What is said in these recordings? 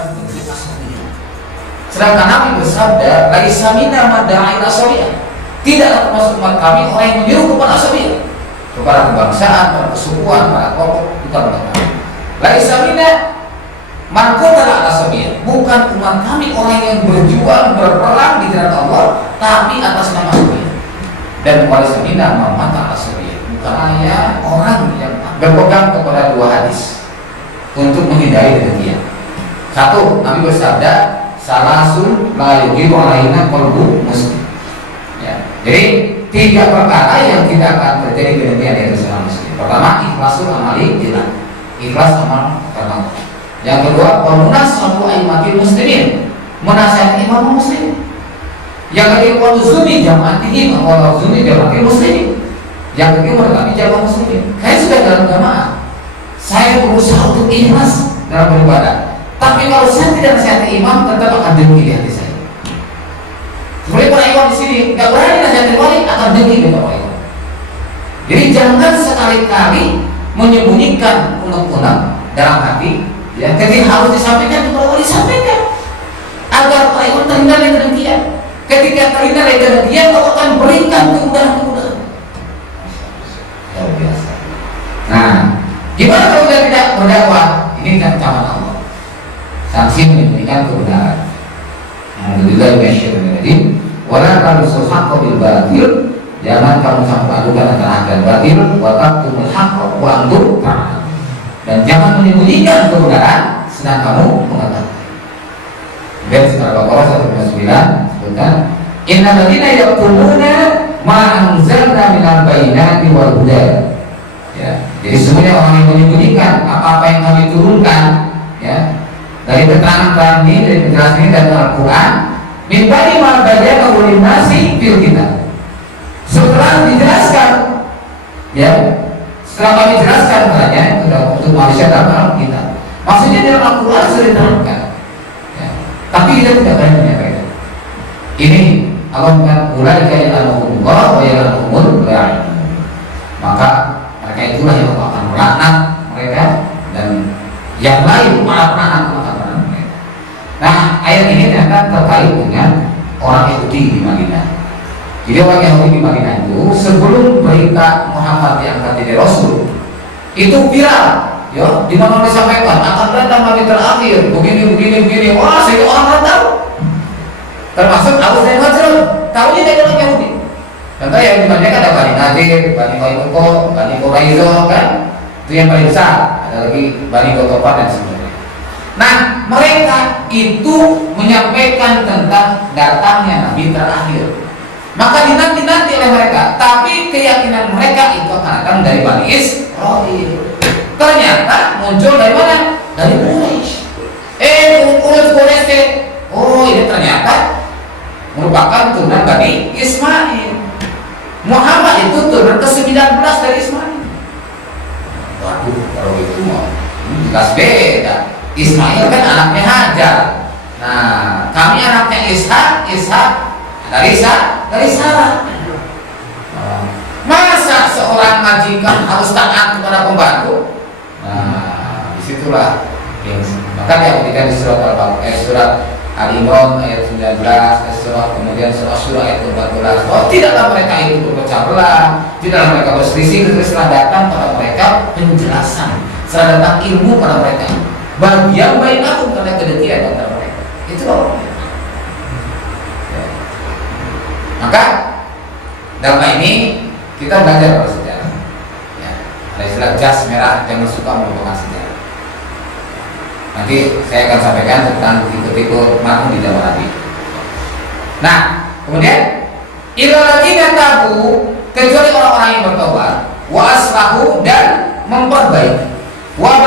bukan bentuk asabiyah. Sedangkan Nabi bersabda, laisa minna man da'a ila asabiyah. Tidaklah termasuk umat kami orang yang menyuruh kepada asabiyah, kepada kebangsaan, kepada kesukuan, kepada kelompok, bukan umat kami. Laisa minna man qatala asabiyah. Bukan umat kami orang yang berjuang berperang di jalan Allah tapi atas nama asabiyah. Dan walaysa minna man mata asabiyah. Bukan hanya orang yang berpegang kepada dua hadis untuk menghindari demikian. Satu, Nabi bersabda, salasun la yuqimu alaina qalbu muslim. Ya. Jadi tiga perkara yang tidak akan terjadi demikian yaitu seorang muslim. Pertama, ikhlasul amali lillah. Ikhlas amal karena Allah. Yang kedua, munasahatu aimatil muslimin. Menasihati imam muslim. Yang ketiga, zumi jamaatihim atau zumi jamaatil muslimin. Yang ketiga, menetapkan jamaah muslimin. Saya sudah dalam jamaah. Saya berusaha untuk ikhlas dalam beribadah. Tapi kalau saya tidak nasihati imam, tetap akan dengki di hati saya. Seperti para imam di sini, nggak berani nasihati wali, akan dengki di para imam. Jadi jangan sekali-kali menyembunyikan unek-unek dalam hati. Ya, ketika harus disampaikan kepada wali, sampaikan agar para imam terhindar dari kedengkian. Ketika terhindar dari kedengkian, kau akan berikan kemudahan-kemudahan. Luar biasa. Nah, gimana kalau kita tidak berdakwah? Ini ancaman Allah. Sanksi menyembunyikan kebenaran. Alhamdulillah bisyaitanirrajim. Wala tarusul haqqa bil batil. Jangan kamu campur adukan antara hak dan batil. Wa taqtumul haqqa wa antum ta'lamun. Dan jangan menyembunyikan kebenaran sedang kamu mengetahui. Dan surah Al-Baqarah 159 sebutkan, innal ladzina yaquluna ma anzalna minal bayyinati wal huda. Ya, jadi semuanya orang yang menyembunyikan apa-apa yang kami turunkan, ya, dari keterangan ini, dari penjelasan ini dan Al-Quran, min ba'di ma bayyana lin-nasi fil kitab. Setelah dijelaskan, ya, setelah kami jelaskan kepadanya untuk manusia dalam Alkitab. Maksudnya dalam Al-Quran sudah diterangkan, ya, tapi kita tidak berani menyampaikan. Ini Allah bukan ulaika ya'lamuhumullah wa ya'lamuhumul la'in. Maka mereka itulah yang akan melaknat mereka dan yang lain malah melaknat mereka. Nah, ayat ini ternyata terkait dengan orang Yahudi di Madinah. Jadi orang Yahudi di Madinah itu sebelum berita Muhammad diangkat jadi Rasul itu viral, ya, di mana disampaikan akan datang Nabi terakhir, begini. Wah, sehingga orang tahu. Termasuk Aus dan Khazraj, tahunya dari orang Yahudi. Contoh yang di Madinah ada Bani Nadir, Bani Qainuqa, Bani Quraisyah, kan? Itu yang paling besar. Ada lagi Bani Qatafah dan sebagainya. Nah, mereka itu menyampaikan tentang datangnya Nabi terakhir. Maka dinanti-nanti oleh mereka, tapi keyakinan mereka itu akan datang dari Bani Israil. Ternyata muncul dari mana? Dari Quraisy. Quraisy. Oh, ini ternyata merupakan turunan Bani Ismail. Muhammad itu turun ke-19 dari Ismail. Waduh, kalau itu mau jelas beda. Ismail kan anaknya Hajar. Nah, kami anaknya Ishak dari Sarah. Masa seorang majikan harus taat kepada pembantu? Nah, disitulah maka diabadikan di surat Al-Imran ayat 19, kemudian surah ayat 14. Oh, tidaklah mereka itu berpecah belah, tidaklah mereka berselisih, setelah datang pada mereka penjelasan, setelah datang ilmu pada mereka. Bagian baik aku karena kedetian antara mereka. Itu loh. Ya. Maka dalam hal ini kita belajar pada sejarah. Ya. Ada istilah jas merah, jangan suka melupakan sejarah. Nanti saya akan sampaikan tentang bukti-bukti makmum di zaman Nabi. Nah, kemudian illalladzina tabu, kecuali orang-orang yang bertobat, wa aslahu dan memperbaiki, wa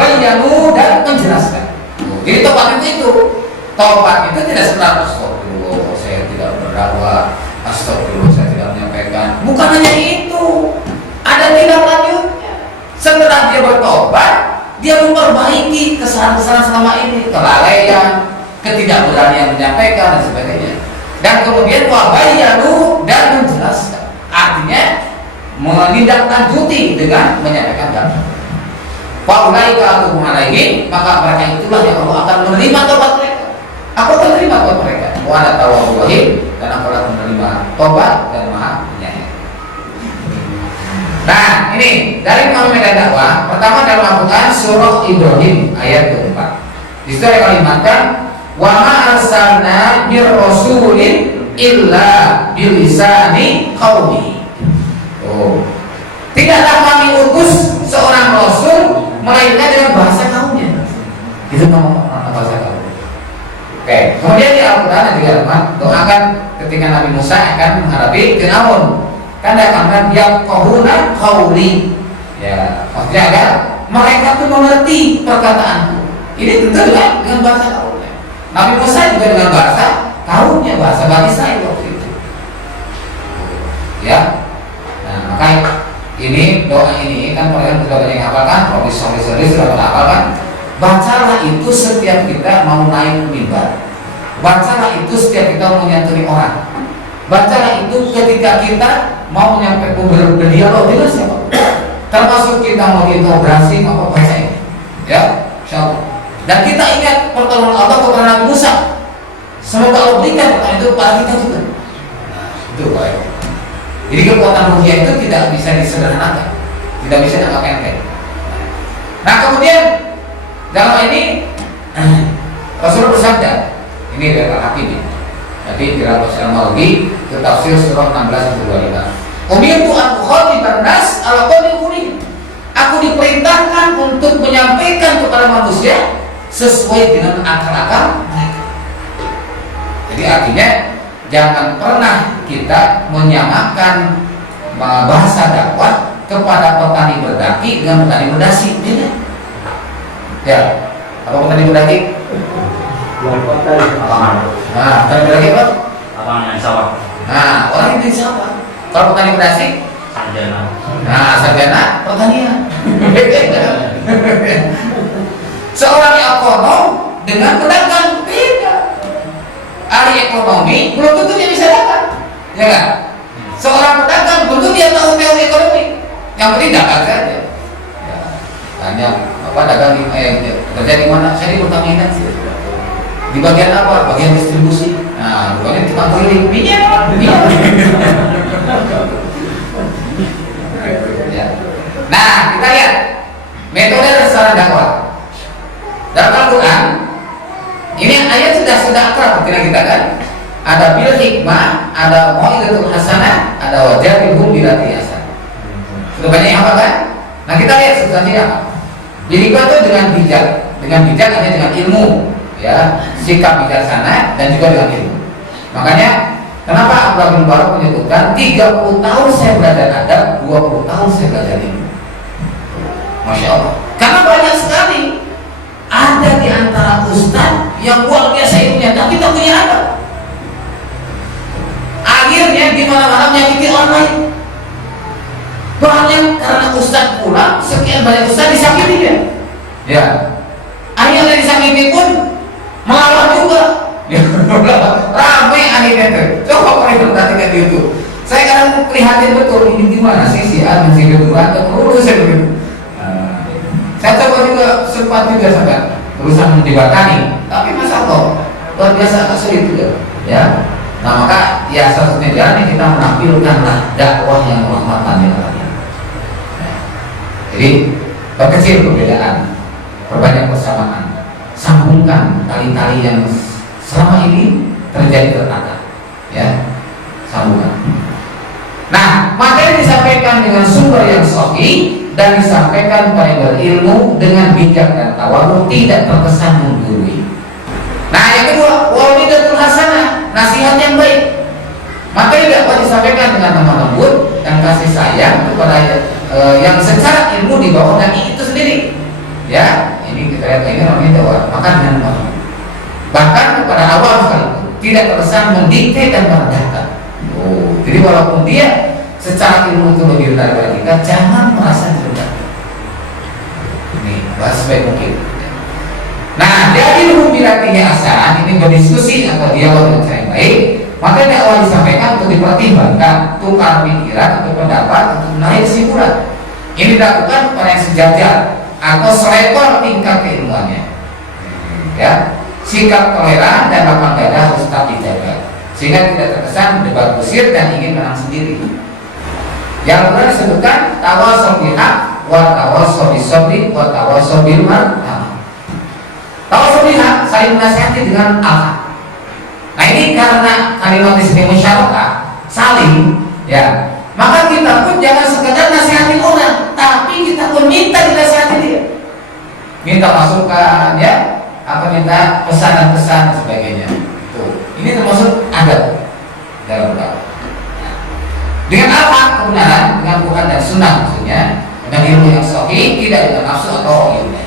bayanu dan menjelaskan. Jadi tobat itu tobat itu tidak sekedar astagfirullah, saya tidak berdakwah, astagfirullah, saya tidak menyampaikan. Bukan hanya itu, ada tindak lanjutnya. Setelah dia bertobat, dia memperbaiki kesalahan-kesalahan selama ini, kelalaian, ketidakberanian menyampaikan dan sebagainya. Dan kemudian wabayanu dan menjelaskan. Artinya menindaklanjuti dengan menyampaikan dakwah. Faulaika atubu alaihim, maka mereka itulah yang Allah akan menerima tobat mereka. Aku akan menerima tobat mereka. Wa ana tawwabur rahim, dan aku akan menerima tobat dan Maha Penyayang. Nah, ini dari medan dakwah pertama dalam Al-Quran surah Ibrahim ayat keempat. Di situ ada kalimatkan wa ma arsalna mir rasulin illa bilisani qaumi. Oh. Tidaklah kami utus seorang rasul melainkan dengan bahasa kaumnya. Itu nama bahasa kaum. Oke. Kemudian di Al-Quran ada tiga kalimat doakan ketika Nabi Musa akan menghadapi Firaun. Karena karena dia kohuna kauli, ya maksudnya agar mereka tuh mengerti perkataanku. Ini tentu dengan bahasa kaumnya. Nabi Musa juga dengan bahasa kaumnya, bahasa Bani Israil waktu itu. Ya, nah makanya ini doa ini kan kalian sudah banyak hafalkan, profesor sudah pada hafalkan. Bacalah itu setiap kita mau naik mimbar. Bacalah itu setiap kita mau menyantuni orang. Bacalah itu ketika kita mau menyampaikan berdialog dengan siapa, termasuk kita mau integrasi maka baca ini, ya, insyaallah. Dan kita ingat pertolongan Allah kepada Nabi Musa. Semoga Allah berikan pertolongan itu kepada kita juga. Nah, itu baik. Jadi kekuatan ruhiyah itu tidak bisa disederhanakan, tidak bisa dianggap enteng. Nah kemudian dalam ini Rasulullah bersabda, ini dari Al-Hakim. Jadi kira Al-Malgi ke tafsir surah 16 ayat 25. Umirtu an ukhatiban nas ala qawli quli. Aku diperintahkan untuk menyampaikan kepada manusia sesuai dengan akal-akal mereka. Jadi artinya jangan pernah kita menyamakan bahasa dakwah kepada petani berdaki dengan petani berdasi. Beda. Ya, apa petani berdaki? Nah, petani berdaki apa? Lapangan yang sawah. Nah, orang yang di sawah. Kalau petani berdasi? Sarjana. Nah, sarjana pertanian. Seorang ekonom dengan pedagang beda. Ahli ekonomi belum tentu dia bisa dagang, ya kan? Seorang pedagang belum tentu dia tahu teori ekonomi. Yang penting dagang saja. Ya, tanya apa dagang di kerja di mana? Saya di Pertamina sih. Di bagian apa? Bagian distribusi. Nah, bagian tukang keliling minyak. Nah, kita lihat metode secara dakwah. Dalam Al-Quran ini ayat sudah akrab kita kan. Ada bil hikmah, ada mau'izatul hasanah, ada wajahilhum bilati hasan. Sudah banyak yang apa kan? Nah kita lihat substansinya apa. Jadi itu dengan bijak artinya dengan ilmu, ya, sikap bijaksana dan juga dengan ilmu. Makanya kenapa Abdullah bin Mubarak menyebutkan 30 tahun saya belajar adab, 20 tahun saya belajar ilmu. Masya Allah. Karena banyak sekali ada di antara ustaz yang luar biasa ilmunya tapi tak punya adab. Akhirnya di mana-mana menyakiti orang lain. Banyak karena ustaz pulang, sekian banyak ustaz disakiti dia. Ya. Akhirnya disakiti pun melawan juga. Ramai akhirnya tuh. Coba kalian perhatikan di YouTube. Saya kadang prihatin betul ini gimana sih si A dan si B berantem terus saya begitu. Saya coba juga sempat juga sampai berusaha menjebatani, tapi masa Allah luar biasa sulit juga, ya. Nah maka ya satu-satunya jalan yang kita menampilkanlah dakwah yang rahmatan lil alamin. Jadi perkecil perbedaan, perbanyak persamaan, sambungkan tali-tali yang selama ini terjadi tertata, ya, sambungkan. Nah maka yang disampaikan dengan sumber yang sahih dan disampaikan kepada yang berilmu dengan bijak dan tawadhu, tidak terkesan menggurui. Nah yang kedua, walidatul hasanah, nasihat yang baik. Maka dakwah disampaikan dengan lemah lembut dan kasih sayang kepada yang secara ilmu di bawah dan itu sendiri. Ya, ini kita lihat ini namanya dakwah. Maka dengan lemah lembut. Bahkan kepada awam sekalipun tidak terkesan mendikte dan merendahkan. Oh, jadi walaupun dia secara ilmu itu lebih rendah daripada kita, jangan merasa direndahkan. Ini bahas sebaik mungkin. Nah, dari ilmu bilatihi asan ini berdiskusi atau dialog dengan cara yang baik, maka dakwah disampaikan untuk dipertimbangkan, tukar pikiran atau pendapat untuk menarik kesimpulan. Ini dilakukan kepada yang sejajar atau selevel tingkat keilmuannya. Ya, sikap toleran dan lapang dada harus tetap dijaga sehingga tidak terkesan debat kusir dan ingin menang sendiri. Yang kedua disebutkan tawasau bil haq wa tawasau bis sabri wa tawasau bil ma'ruf. Tawasau bil haq, saling menasihati dengan al-haq. Nah ini karena kalimat di sini musyarakah, saling, ya, maka kita pun jangan sekedar nasihatin orang, tapi kita pun minta dinasihati dia, minta masukan, ya, atau minta pesan-pesan dan sebagainya. Tuh, ini termasuk adab dalam berdakwah. Dengan apa kebenaran, dengan Quran dan Sunnah maksudnya, dengan ilmu yang sahih, tidak dengan nafsu atau ilmu.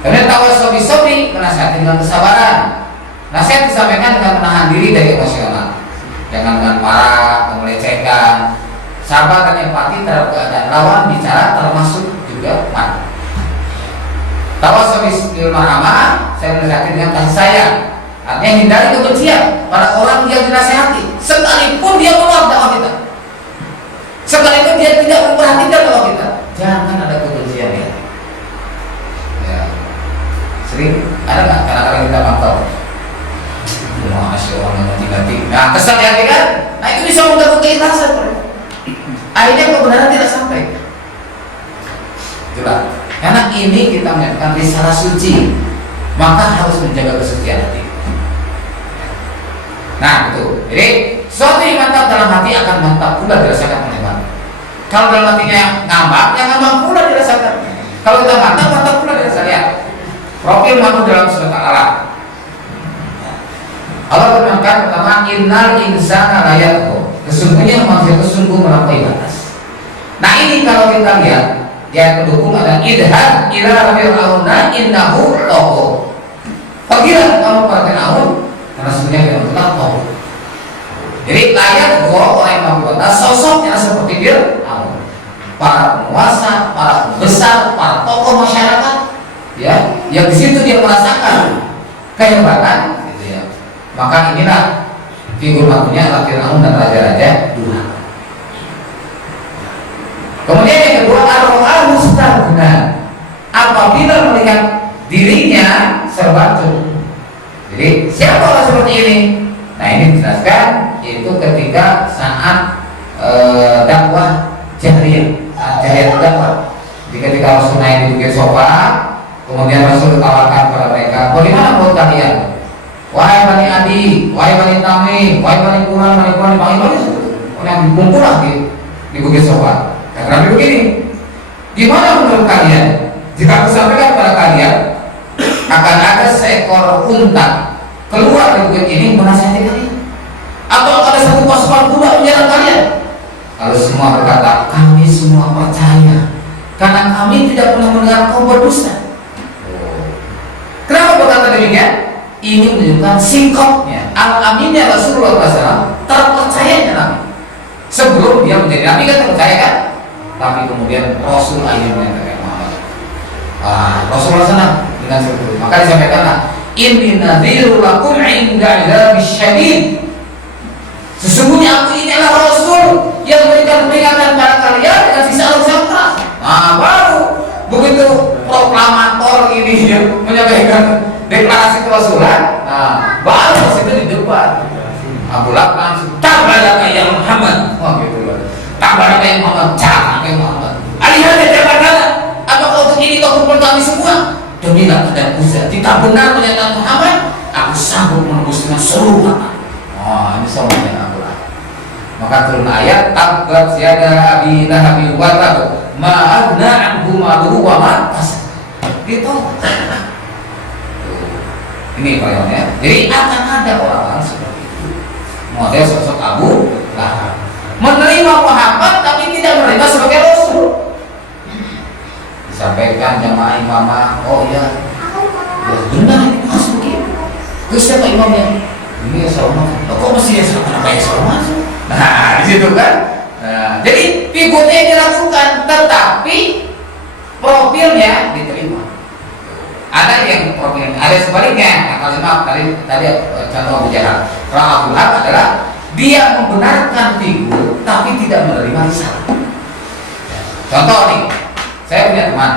Kemudian tawasau bis sabri, menasihati dengan kesabaran. Nasihat disampaikan dengan menahan diri dari emosional, jangan dengan marah, melecehkan. Sabar dan empati terhadap keadaan lawan bicara termasuk juga marah. Tawasau bil marhamah, saya menasihati dengan kasih sayang. Artinya hindari kebencian pada orang yang dinasihati, sekalipun dia menolak dakwah kita, sekalipun dia tidak memperhatikan dakwah kita, jangan ada kebencian ya. Ya. Sering ada nggak kadang-kadang kita pantau, masih orang yang mati-mati, nah kesal ya kan? Nah itu bisa mengganggu keikhlasan. Akhirnya kebenaran tidak sampai. Itulah. Karena ini kita menyatakan risalah suci, maka harus menjaga kesucian hati. Nah itu. Jadi sesuatu yang mantap dalam hati akan mantap pula dirasakan oleh hati. Kalau dalam hatinya ngambak, yang ngambak pula dirasakan. Kalau kita mantap, mantap pula dirasakan. Lihat profil makhluk dalam surat Al-Alaq. Allah berfirman pertama, innal insana la yatgha. Sesungguhnya manusia itu sungguh melampaui batas. Nah ini kalau kita lihat yang pendukung ada idhar ila fir'auna innahu tagha. Pergilah kamu pada Fir'aun karena sebenarnya Fir'aun itu tagha. Jadi layak gua orang yang mampu batas sosoknya seperti Fir'aun. Para penguasa, para pembesar, para tokoh masyarakat, ya, yang di situ dia merasakan kehebatan, gitu ya. Maka inilah figur makhluknya adalah Fir'aun dan raja-raja dunia. Kemudian yang kedua, ar-ra'al mustaghna. Apabila melihat dirinya serba cukup. Jadi siapa orang seperti ini? Nah ini dijelaskan yaitu ketika saat dakwah jahriyah, jahriyah dakwah. Jadi ketika Rasul naik di Bukit Sofa, kemudian Rasul ditawarkan kepada mereka, bagaimana menurut kalian? Wahai Bani Adi, wahai Bani Tamim, wahai Bani Quran, dipanggil yang dikumpullah di Bukit Sofa. Karena begini, gimana menurut kalian jika aku sampaikan kepada kalian akan ada seekor unta keluar dari bukit ini menasihati kalian, atau ada satu pasukan kuda menyerang kalian? Kalau semua berkata, kami semua percaya karena kami tidak pernah mendengar kau berdusta. Kenapa berkata demikian? Ini menunjukkan singkopnya al-aminnya Rasulullah SAW, terpercayanya Nabi. Sebelum dia menjadi Nabi kan terpercaya kan? Tapi kemudian Rasul akhirnya menyatakan Muhammad. Rasulullah senang dengan seperti itu. Maka disampaikanlah, inni nadhirul lakum inda adzabis syadid. Sesungguhnya aku ini adalah Rasul yang memberikan peringatan pada kalian dengan sisa azab yang keras. Nah baru begitu proklamator ini menyampaikan deklarasi kerasulan, nah baru itu di depan Abu Lahab langsung tabaraka ya Muhammad. Wah gitu loh. Tabaraka ya Muhammad, cakap ya Muhammad. Alihada tabaraka, apakah untuk ini kau kumpul kami semua? Demilah dan Uzza. Jika benar pernyataan Muhammad, aku sanggup menembus dengan seluruh harta. Oh, ini soalnya Abu Lahab. Maka turun ayat tabat yada abi lahabi wa tab ma aghna anhu maluhu wa ma kasab. Gitu. Ini poinnya. Jadi akan ada orang-orang seperti itu. Model sosok Abu Lahab menerima Muhammad tapi tidak menerima sebagai Rasul. Disampaikan jamaah imamah, oh iya, ya benar ini harus begitu. Terus siapa imamnya? Ini ya Salman. Kok mesti ya Salman? Apa ya Salman? Nah di situ kan. Nah, jadi figurnya dilakukan, tetapi profilnya diterima. Ada yang profilnya, ada sebaliknya. Nah, kalau tadi contoh Abu Jahal. Kalau Abu Lahab adalah dia membenarkan figur tapi tidak menerima risalah. Contoh nih, saya punya teman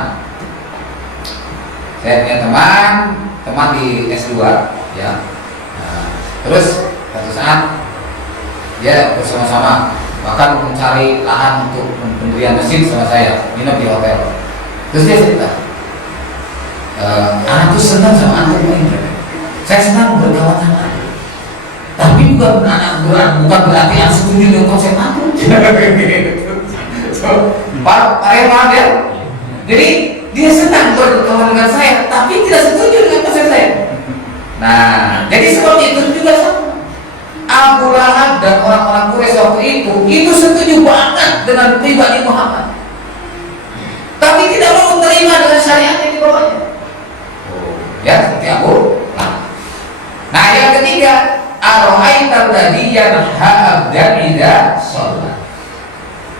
Saya punya teman di S2 ya. Nah, terus suatu saat dia bersama-sama bahkan mencari lahan untuk pendirian masjid sama saya, nginep di hotel. Terus dia cerita, anakku senang sama anakku ini. Saya senang berkawan sama anakku. Tapi bukan berarti anak setuju dengan konsep aku. Pak Reman ya. Jadi dia senang berkawan dengan saya, tapi tidak setuju dengan konsep saya. Nah, jadi seperti itu juga sama. Abu Lahab dan orang-orang Quraisy waktu itu setuju banget dengan pribadi Muhammad, tapi tidak mau menerima dengan syariat yang dibawanya. Ya, seperti Abu Lahab. Nah, yang ketiga, ara'aital ladzi yanha 'abdan idza shalah.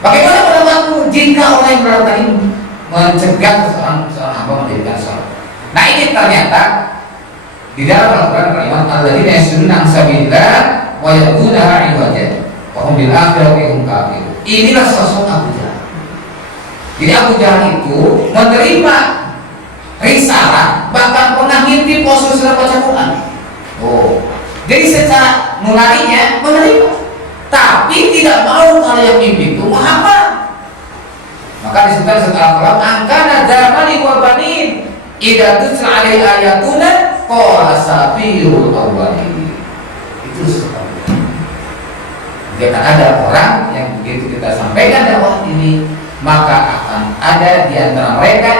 Bagaimana pendapatmu jika orang yang melakukan ini mencegah seorang hamba mendirikan salat? Nah, ini ternyata di dalam Al-Quran kalimat alladzina yasudduna an sabilillah wa yabghunaha 'iwaja wa hum bil akhirati hum kafirun. Inilah sosok Abu Jahal. Jadi Abu Jahal itu menerima risalah, bahkan pernah ngintip Rasulullah baca Quran. Jadi secara nuraninya menerima, tapi tidak mau kalau yang mimpi itu Muhammad. Maka disebutkan setelah Al-Quran angkana dzamali wa banin idza tutla alaihi ayatuna qala safirul awwalin. Itu sebabnya. Jika ada orang yang begitu kita sampaikan dakwah ini, maka akan ada di antara mereka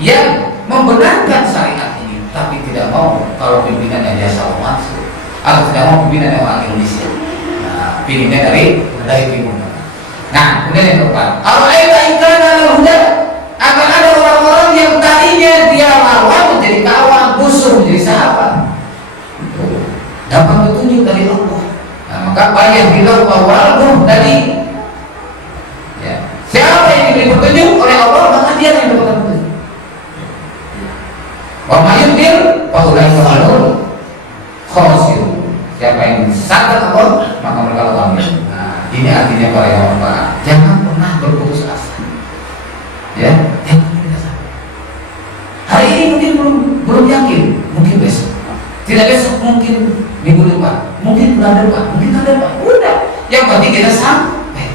yang membenarkan syariat ini, tapi tidak mau kalau pimpinannya dia salah maksud, atau tidak mau pimpinannya orang Indonesia. Nah, pimpinannya dari timur. Nah, kemudian yang keempat, akan ada orang-orang yang tadinya dia lawan menjadi kawan, musuh menjadi sahabat, dapat petunjuk dari Allah. Nah, maka banyak bilang bahwa tadi ya, siapa yang diberi petunjuk oleh Allah, maka dia yang dapat petunjuk. Wa mayyudil faulai kamalun khosir. Siapa yang sadar Allah, maka mereka akan. Nah, ini artinya para yang jangan pernah berputus asa. Ya, jangan tidak sabar. Hari ini mungkin belum yakin, mungkin besok. Tidak besok, mungkin minggu depan, mungkin bulan depan, mungkin tahun depan. Udah, yang penting kita sampai.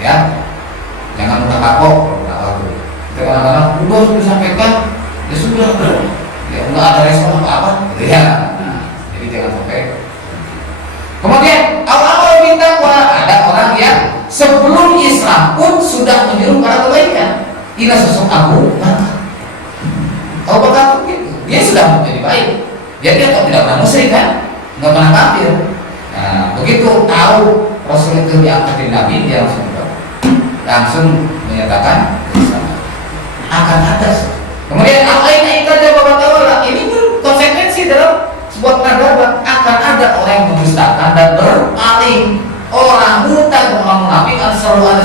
Ya, jangan mudah kapok. Kita kadang-kadang udah sudah sampaikan, ya sudah, ya nggak ada respon apa-apa, gitu ya. Nah, jadi jangan sampai. Kemudian awal-awal minta ada orang yang sebelum Islam pun sudah menyuruh para kebaikan. Inilah sosok Abu Bakar. Abu Bakar begitu, dia sudah menjadi baik. Dia tidak pernah musyrik kan, nggak pernah kafir. Nah, begitu tahu Rasul itu diangkat di Nabi, dia langsung menyatakan Islam akan ada. Kemudian apa-apa ini pun konsekuensi dalam sebuah peradaban, akan ada orang yang mendustakan dan berpaling. Orang murtad, orang munafik akan selalu ada